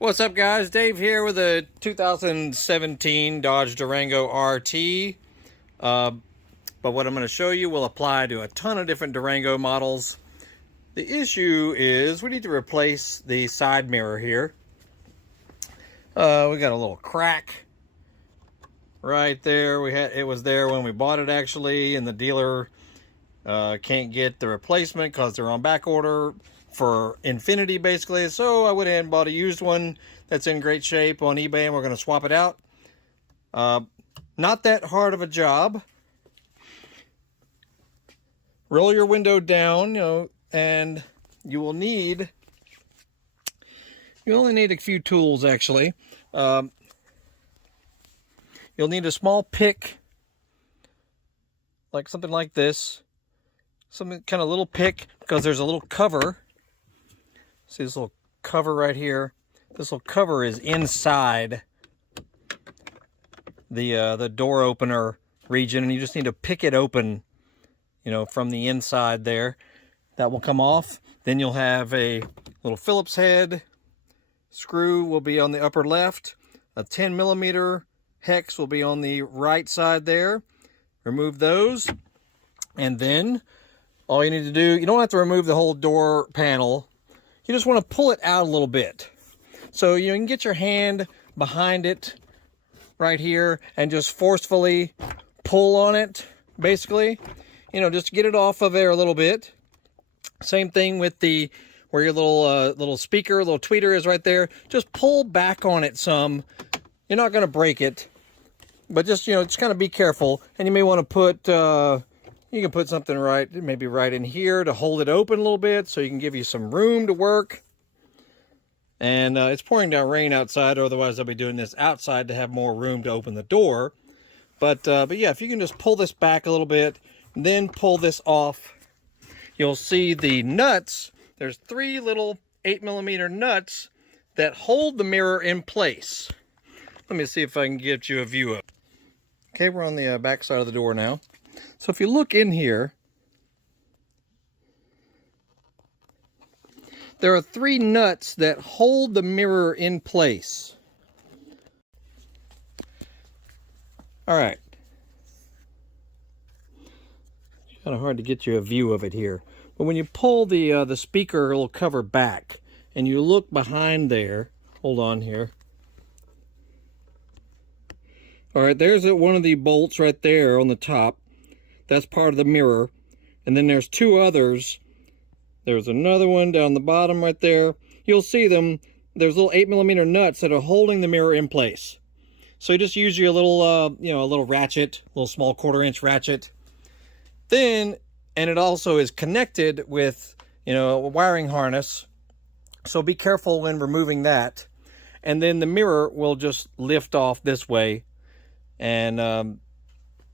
What's up, guys? Dave here with a 2017 Dodge Durango RT. But what I'm going to show you will apply to a ton of different Durango models. The issue is we need to replace the side mirror here. We got a little crack right there. It was there when we bought it, actually, and the dealer can't get the replacement because they're on back order for infinity, basically. So I went ahead and bought a used one that's in great shape on eBay, and we're going to swap it out. Not that hard of a job. Roll your window down, and you will need, you only need a few tools, actually. You'll need a small pick, like something like this. Some kind of little pick, because there's a little cover. See this little cover right here? This little cover is inside the door opener region, and you just need to pick it open, from the inside there. That will come off. Then you'll have a little Phillips head. Screw will be on the upper left. A 10mm hex will be on the right side there. Remove those. And then all you need to do, you don't have to remove the whole door panel. You just want to pull it out a little bit. So you can get your hand behind it right here and just forcefully pull on it, basically. Just to get it off of there a little bit. Same thing with where your little speaker, little tweeter is right there. Just pull back on it some. You're not going to break it, but just kind of be careful. And you may want to put, you can put something maybe right in here to hold it open a little bit so you can give you some room to work. And it's pouring down rain outside, otherwise I'll be doing this outside to have more room to open the door. But yeah, if you can just pull this back a little bit, then pull this off, you'll see the nuts. There's 3 little 8mm nuts that hold the mirror in place. Let me see if I can get you a view of it. Okay, we're on the back side of the door now. So if you look in here, there are 3 nuts that hold the mirror in place. All right. Kind of hard to get you a view of it here. But when you pull the speaker little cover back and you look behind there, hold on here. All right, there's one of the bolts right there on the top. That's part of the mirror. And then there's 2 others. There's another one down the bottom right there. You'll see them. There's little 8mm nuts that are holding the mirror in place. So you just use your little, a little ratchet, little small 1/4-inch ratchet. Then, and it also is connected with, a wiring harness. So be careful when removing that. And then the mirror will just lift off this way. And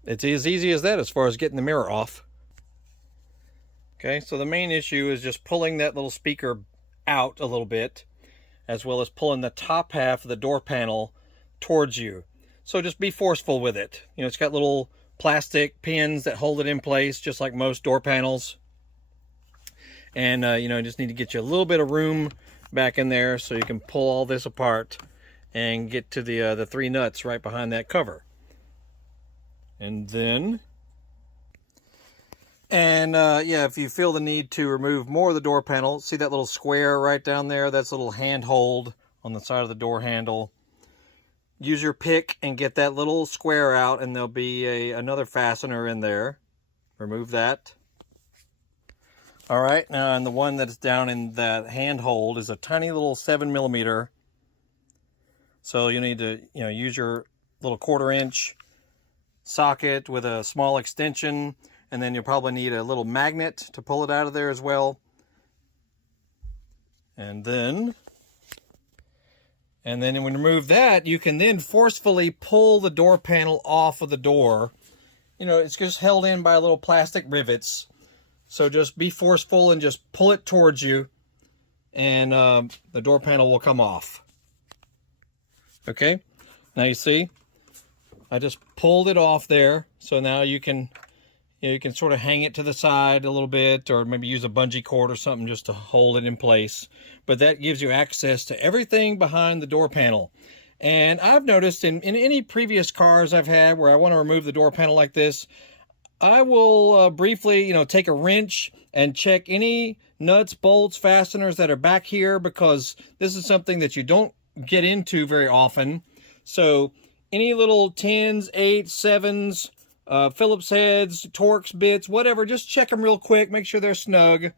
it's as easy as that as far as getting the mirror off. Okay, so the main issue is just pulling that little speaker out a little bit, as well as pulling the top half of the door panel towards you. So just be forceful with it. It's got little plastic pins that hold it in place, just like most door panels. And, you just need to get you a little bit of room back in there so you can pull all this apart and get to the 3 nuts right behind that cover. And then, yeah, if you feel the need to remove more of the door panel, see that little square right down there? That's a little handhold on the side of the door handle. Use your pick and get that little square out, and there'll be another fastener in there. Remove that. All right, now, and the one that's down in that handhold is a tiny little 7mm. So you need to, use your little 1/4-inch socket with a small extension, and then you'll probably need a little magnet to pull it out of there as well. And then when you remove that, you can then forcefully pull the door panel off of the door. It's just held in by little plastic rivets. So just be forceful and just pull it towards you, and the door panel will come off. Okay, now you see, I just pulled it off there. So now you can, You know, you can sort of hang it to the side a little bit, or maybe use a bungee cord or something just to hold it in place. But that gives you access to everything behind the door panel. And I've noticed in any previous cars I've had where I want to remove the door panel like this, I will briefly, you know, take a wrench and check any nuts, bolts, fasteners that are back here, because this is something that you don't get into very often. So any little 10s, 8s, 7s, Phillips heads, Torx bits, whatever, just check them real quick, make sure they're snug,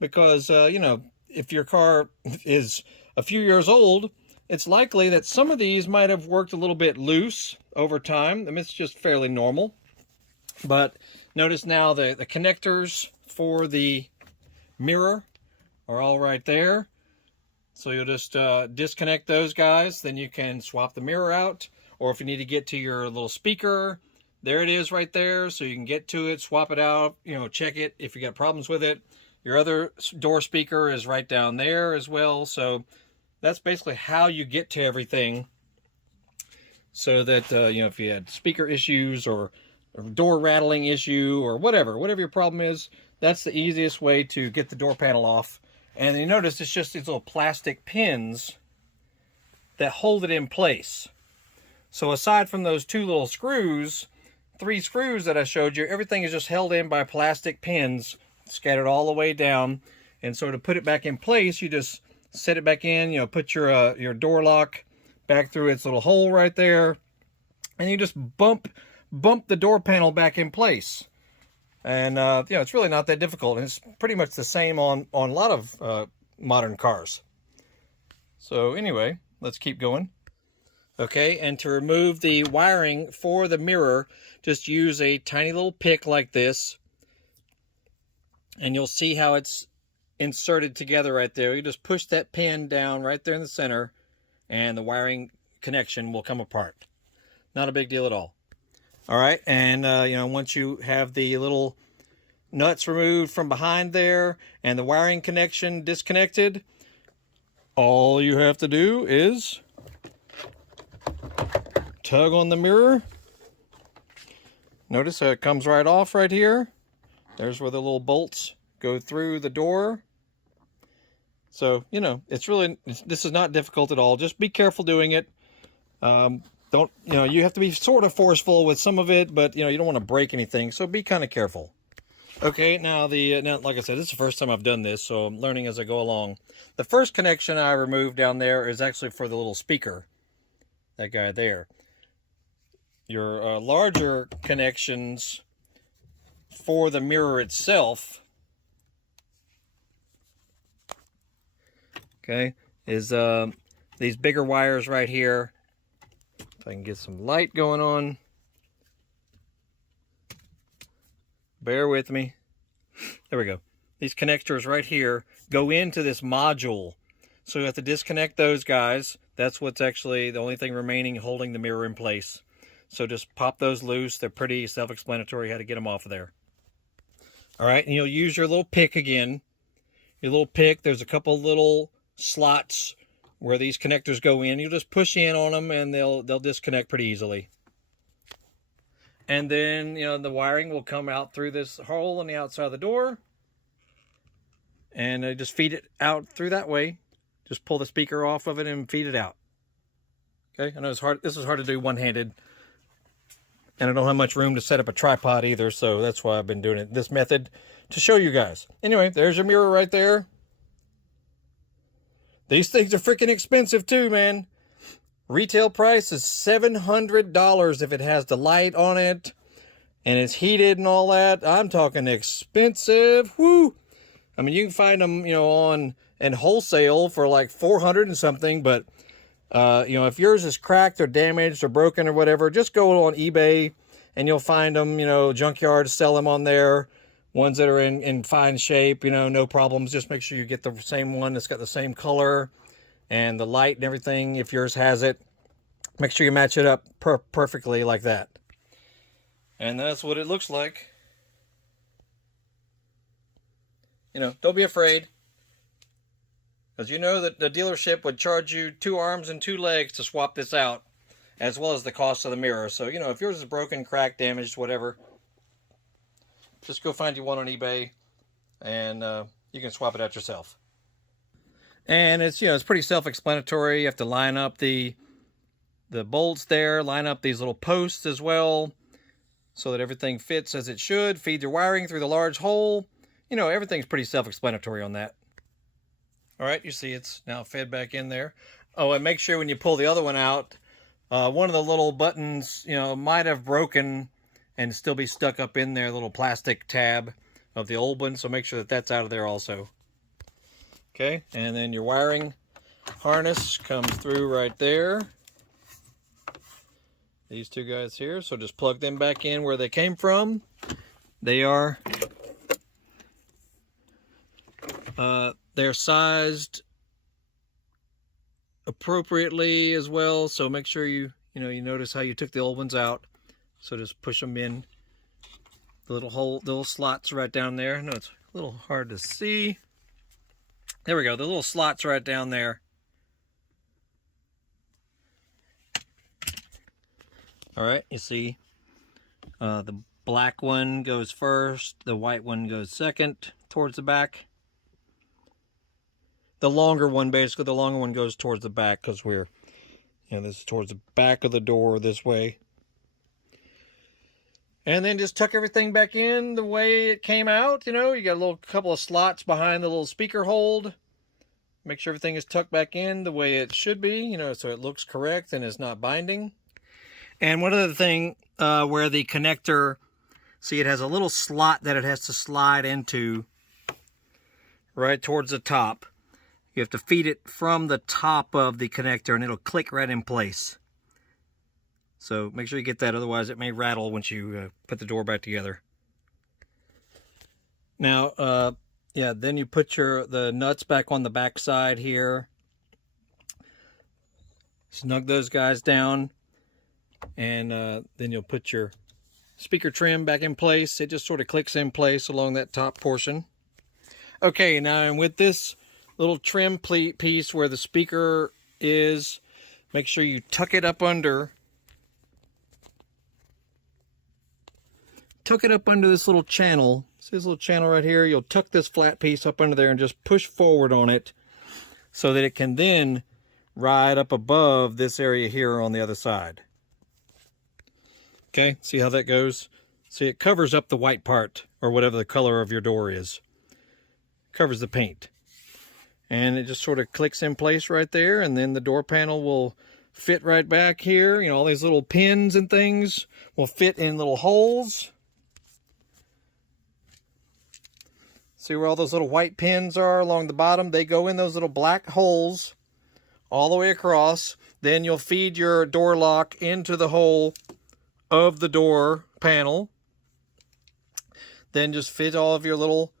because, you know, if your car is a few years old, it's likely that some of these might have worked a little bit loose over time. I mean, it's just fairly normal. But notice now the connectors for the mirror are all right there. So you'll just disconnect those guys, then you can swap the mirror out. Or if you need to get to your little speaker, there it is right there. So you can get to it, swap it out, you know, check it if you got problems with it. Your other door speaker is right down there as well. So that's basically how you get to everything. So that, you know, if you had speaker issues or door rattling issue or whatever your problem is, that's the easiest way to get the door panel off. And you notice it's just these little plastic pins that hold it in place. So aside from those two little screws, 3 screws that I showed you, everything is just held in by plastic pins scattered all the way down. And so to put it back in place, you just set it back in, you know, put your door lock back through its little hole right there, and you just bump the door panel back in place. And, you know, it's really not that difficult. And it's pretty much the same on a lot of modern cars. So anyway, let's keep going. Okay, and to remove the wiring for the mirror, just use a tiny little pick like this. And you'll see how it's inserted together right there. You just push that pin down right there in the center, and the wiring connection will come apart. Not a big deal at all. All right, and you know, once you have the little nuts removed from behind there and the wiring connection disconnected, all you have to do is tug on the mirror. Notice how it comes right off right here. There's where the little bolts go through the door. So, you know, this is not difficult at all. Just be careful doing it. Don't, you know, you have to be sort of forceful with some of it, but, you know, you don't want to break anything. So be kind of careful. Okay, now like I said, this is the first time I've done this, so I'm learning as I go along. The first connection I removed down there is actually for the little speaker. That guy there. Your larger connections for the mirror itself, okay, is these bigger wires right here. If I can get some light going on. Bear with me. There we go. These connectors right here go into this module. So you have to disconnect those guys. That's what's actually the only thing remaining holding the mirror in place. So just pop those loose. They're pretty self-explanatory how to get them off of there. All right, and you'll use your little pick again. Your little pick, there's a couple little slots where these connectors go in. You just push in on them and they'll disconnect pretty easily. And then, you know, the wiring will come out through this hole on the outside of the door. And just feed it out through that way. Just pull the speaker off of it and feed it out. Okay, I know it's hard. This is hard to do one-handed. And I don't have much room to set up a tripod either, so that's why I've been doing it this method to show you guys. Anyway, there's your mirror right there. These things are freaking expensive too, man. Retail price is $700 if it has the light on it and it's heated and all that. I'm talking expensive. Woo! I mean, you can find them, you know, in wholesale for like $400 and something, but you know, if yours is cracked or damaged or broken or whatever, just go on eBay and you'll find them, you know, junkyards sell them on there. Ones that are in fine shape, you know, no problems. Just make sure you get the same one that's got the same color and the light and everything, if yours has it. Make sure you match it up perfectly like that. And that's what it looks like. You know, don't be afraid. Because you know that the dealership would charge you 2 arms and 2 legs to swap this out, as well as the cost of the mirror. So, you know, if yours is broken, cracked, damaged, whatever, just go find you one on eBay, and you can swap it out yourself. And it's, you know, it's pretty self-explanatory. You have to line up the bolts there, line up these little posts as well, so that everything fits as it should. Feed your wiring through the large hole. You know, everything's pretty self-explanatory on that. All right, you see it's now fed back in there. Oh, and make sure when you pull the other one out, one of the little buttons, you know, might have broken and still be stuck up in there, little plastic tab of the old one, so make sure that that's out of there also. Okay, and then your wiring harness comes through right there. These two guys here, so just plug them back in where they came from. They are they're sized appropriately as well, so make sure you notice how you took the old ones out. So just push them in the little hole, the little slots right down there. No, it's a little hard to see. There we go, the little slots right down there. All right, you see the black one goes first, the white one goes second towards the back. The longer one, basically, the longer one goes towards the back because we're, you know, this is towards the back of the door this way. And then just tuck everything back in the way it came out. You know, you got a little couple of slots behind the little speaker hold. Make sure everything is tucked back in the way it should be, you know, so it looks correct and is not binding. And one other thing, where the connector, see, it has a little slot that it has to slide into right towards the top. You have to feed it from the top of the connector and it'll click right in place. So make sure you get that, otherwise it may rattle once you put the door back together. Now, yeah, then you put the nuts back on the back side here. Snug those guys down. And then you'll put your speaker trim back in place. It just sort of clicks in place along that top portion. Okay, now and with this little trim piece where the speaker is, make sure you tuck it up under. Tuck it up under this little channel. See this little channel right here? You'll tuck this flat piece up under there and just push forward on it so that it can then ride up above this area here on the other side. Okay, see how that goes? See, it covers up the white part, or whatever the color of your door is. Covers the paint. And it just sort of clicks in place right there, and then the door panel will fit right back here. You know, all these little pins and things will fit in little holes. See where all those little white pins are along the bottom? They go in those little black holes all the way across. Then you'll feed your door lock into the hole of the door panel. Then just fit all of your little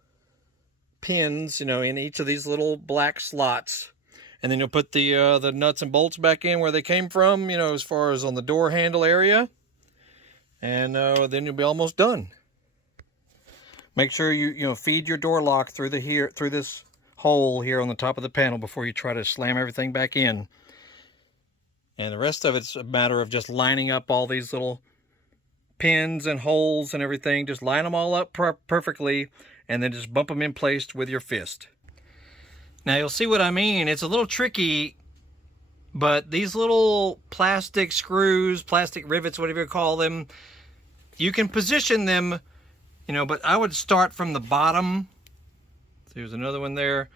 pins, you know, in each of these little black slots. And then you'll put the nuts and bolts back in where they came from, you know, as far as on the door handle area. And then you'll be almost done. Make sure you feed your door lock through this hole here on the top of the panel before you try to slam everything back in. And the rest of it's a matter of just lining up all these little pins and holes and everything. Just line them all up perfectly and then just bump them in place with your fist. Now you'll see what I mean. It's a little tricky, but these little plastic screws, plastic rivets, whatever you call them, you can position them, you know, but I would start from the bottom. So here's another one there.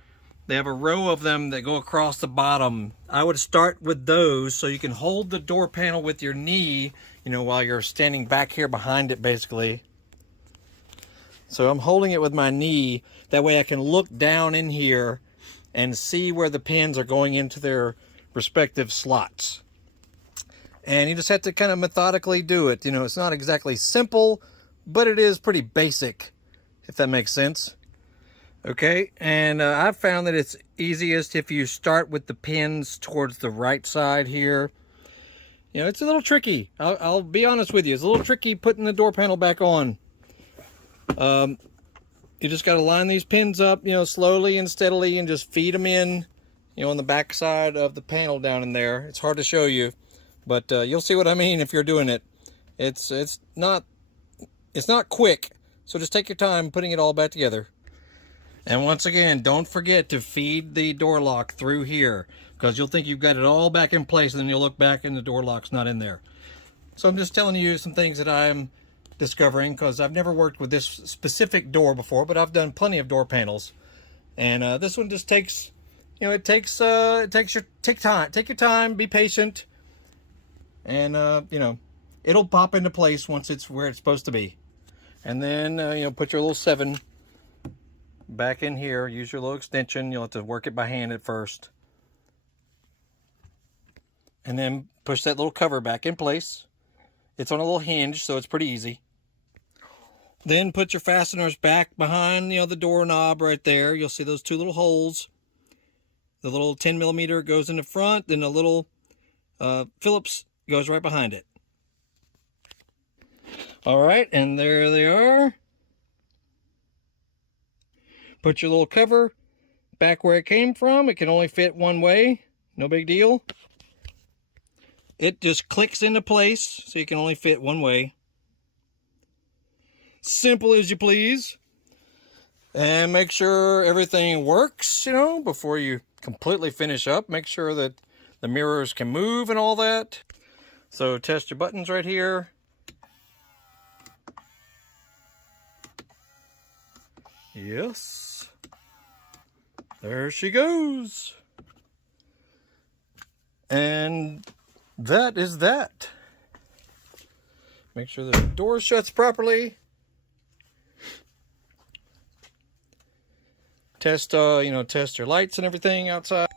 They have a row of them that go across the bottom. I would start with those so you can hold the door panel with your knee, you know, while you're standing back here behind it, basically. So I'm holding it with my knee. That way I can look down in here and see where the pins are going into their respective slots. And you just have to kind of methodically do it. You know, it's not exactly simple, but it is pretty basic, if that makes sense. Okay, and I've found that it's easiest if you start with the pins towards the right side here. You know, it's a little tricky. I'll be honest with you. It's a little tricky putting the door panel back on. You just got to line these pins up, you know, slowly and steadily, and just feed them in, you know, on the back side of the panel down in there. It's hard to show you, but you'll see what I mean if you're doing it. It's not quick, So just take your time putting it all back together. And once again, don't forget to feed the door lock through here, because you'll think you've got it all back in place, and then you'll look back and the door lock's not in there. So I'm just telling you some things that I'm discovering, because I've never worked with this specific door before, but I've done plenty of door panels. And this one just takes, you know, take your time, be patient, and you know, it'll pop into place once it's where it's supposed to be. And then you know, put your little 7 back in here. Use your little extension. You'll have to work it by hand at first, and then push that little cover back in place. It's on a little hinge, so it's pretty easy. Then put your fasteners back behind, you know, the doorknob right there. You'll see those 2 little holes. The little 10mm goes in the front, then the little Phillips goes right behind it. All right, and there they are. Put your little cover back where it came from. It can only fit one way. No big deal. It just clicks into place, so you can only fit one way. Simple as you please. And make sure everything works, you know, before you completely finish up. Make sure that the mirrors can move and all that. So test your buttons right here. Yes. There she goes. And that is that. Make sure the door shuts properly. Test, you know, test your lights and everything outside.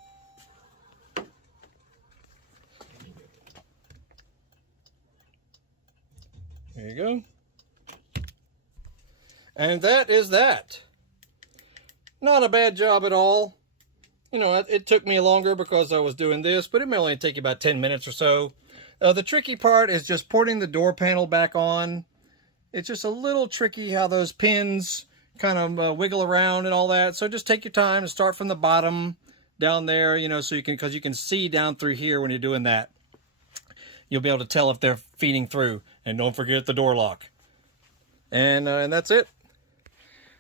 There you go. And that is that. Not a bad job at all. You know, it took me longer because I was doing this, but it may only take you about 10 minutes or so. The tricky part is just putting the door panel back on. It's just a little tricky how those pins kind of wiggle around and all that. So just take your time and start from the bottom down there, you know, so you can, because you can see down through here when you're doing that. You'll be able to tell if they're feeding through. And don't forget the door lock. And that's it.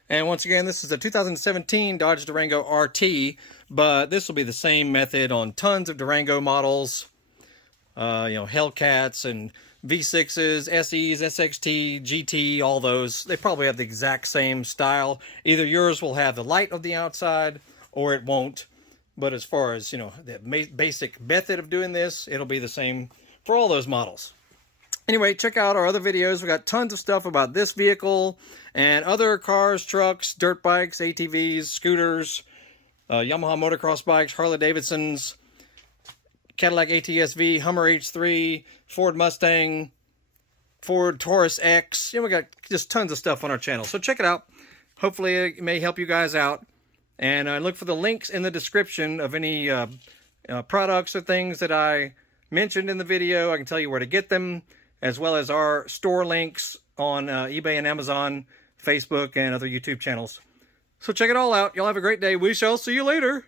And once again, this is a 2017 Dodge Durango RT, but this will be the same method on tons of Durango models. You know, Hellcats and V6s, SEs, SXT, GT, all those. They probably have the exact same style. Either yours will have the light on the outside or it won't. But as far as, you know, the basic method of doing this, it'll be the same for all those models. Anyway, check out our other videos. We got tons of stuff about this vehicle and other cars, trucks, dirt bikes, ATVs, scooters, Yamaha motocross bikes, Harley Davidsons, Cadillac ATS-V, Hummer H3, Ford Mustang, Ford Taurus X. You know, we got just tons of stuff on our channel. So check it out. Hopefully it may help you guys out. And look for the links in the description of any products or things that I mentioned in the video. I can tell you where to get them, as well as our store links on eBay and Amazon, Facebook, and other YouTube channels. So check it all out. Y'all have a great day. We shall see you later.